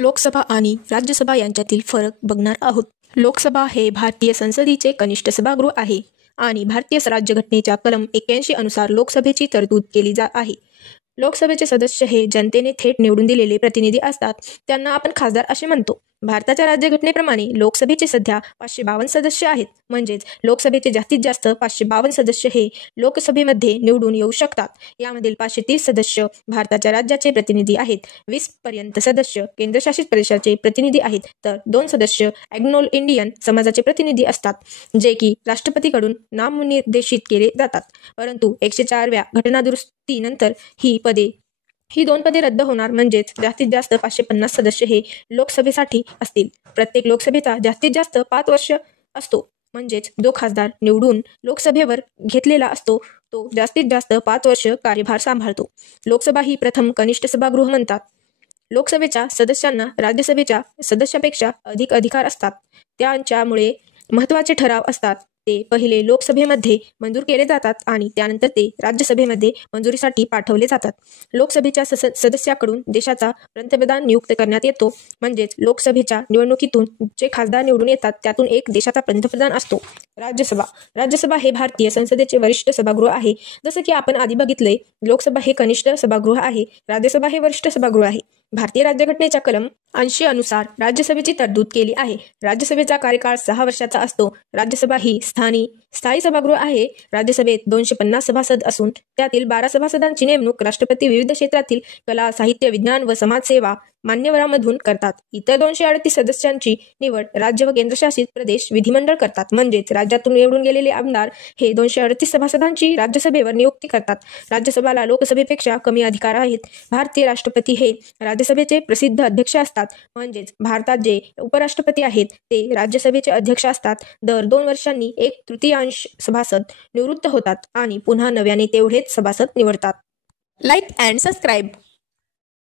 लोकसभा आणि राज्यसभा यांच्यातील फरक बघणार आहोत. लोकसभा हे भारतीय संसदेचे कनिष्ठ सभागृह आहे आणि भारतीय राज्यघटनेच्या कलम 81 अनुसार लोकसभेची तरतूद केली आहे. लोकसभेचे सदस्य हे जनतेने थेट निवडून दिलेले प्रतिनिधी असतात. त्यांना आपण खासदार असे म्हणतो. भारताच्या राज्यघटनेप्रमाणे लोकसभेचे सध्या 552 सदस्य आहेत. म्हणजेच लोकसभेचे जास्तीत जास्त 552 सदस्य हे लोकसभेमध्ये निवडून येऊ शकतात. यामधील 530 सदस्य भारताच्या राज्याचे प्रतिनिधी आहेत. 20 पर्यंत सदस्य केंद्रशासित प्रदेशाचे प्रतिनिधी आहेत, तर 2 सदस्य अँग्लो इंडियन समाजाचे प्रतिनिधी असतात, जे की राष्ट्रपतीकडून नामनिर्देशित केले जातात. परंतु 104व्या घटनादुरुस्तीनंतर ही 2 पदे रद्द होणार. म्हणजेच जास्तीत जास्त 550 सदस्य हे लोकसभेसाठी असतील. प्रत्येक लोकसभेचा जास्तीत जास्त 5 वर्ष असतो. म्हणजेच जो खासदार निवडून लोकसभेवर घेतलेला असतो तो जास्तीत जास्त 5 वर्ष कार्यभार सांभाळतो. लोकसभा ही प्रथम कनिष्ठ सभागृह म्हणतात. लोकसभेच्या सदस्यांना राज्यसभेच्या सदस्यापेक्षा अधिक अधिकार असतात. त्यांच्यामुळे महत्त्वाचे ठराव असतात ते पहिले लोकसभेमध्ये मंजूर केले जातात आणि त्यानंतर ते राज्यसभेमध्ये मंजुरीसाठी पाठवले जातात. लोकसभेच्या सदस्याकडून देशाचा पंतप्रधान नियुक्त करण्यात येतो. म्हणजेच लोकसभेच्या निवडणुकीतून जे खासदार निवडून येतात त्यातून एक देशाचा पंतप्रधान असतो. राज्यसभा हे भारतीय संसदेचे वरिष्ठ सभागृह आहे. जसं की आपण आधी बघितले, लोकसभा हे कनिष्ठ सभागृह आहे, राज्यसभा हे वरिष्ठ सभागृह आहे. भारतीय राज्यघटनेच्या कलम 80 अनुसार राज्यसभेची तरतूद केली आहे. राज्यसभेचा कार्यकाळ 6 वर्षाचा असतो. राज्यसभा ही स्थायी सभागृह आहे. राज्यसभेत 250 सभासद असून त्यातील 12 सभासदांची नेमणूक राष्ट्रपती विविध क्षेत्रातील कला, साहित्य, विज्ञान व समाजसेवा मान्यवरांमधून करतात. इतर 238 सदस्यांची निवड राज्य व केंद्रशासित प्रदेश विधिमंडळ करतात. म्हणजेच राज्यातून निवडून गेलेले आमदार हे 238 सभासदांची राज्यसभेवर नियुक्ती करतात. राज्यसभेला लोकसभेपेक्षा कमी अधिकार आहेत. भारतीय राष्ट्रपती हे राज्यसभेचे प्रसिद्ध अध्यक्ष असतात. म्हणजेच भारतात जे उपराष्ट्रपती आहेत ते राज्यसभेचे अध्यक्ष असतात. दर 2 वर्षांनी 1/3 सभासद निवृत्त होतात आणि पुन्हा नव्याने तेवढेच सभासद निवडतात. Like and subscribe.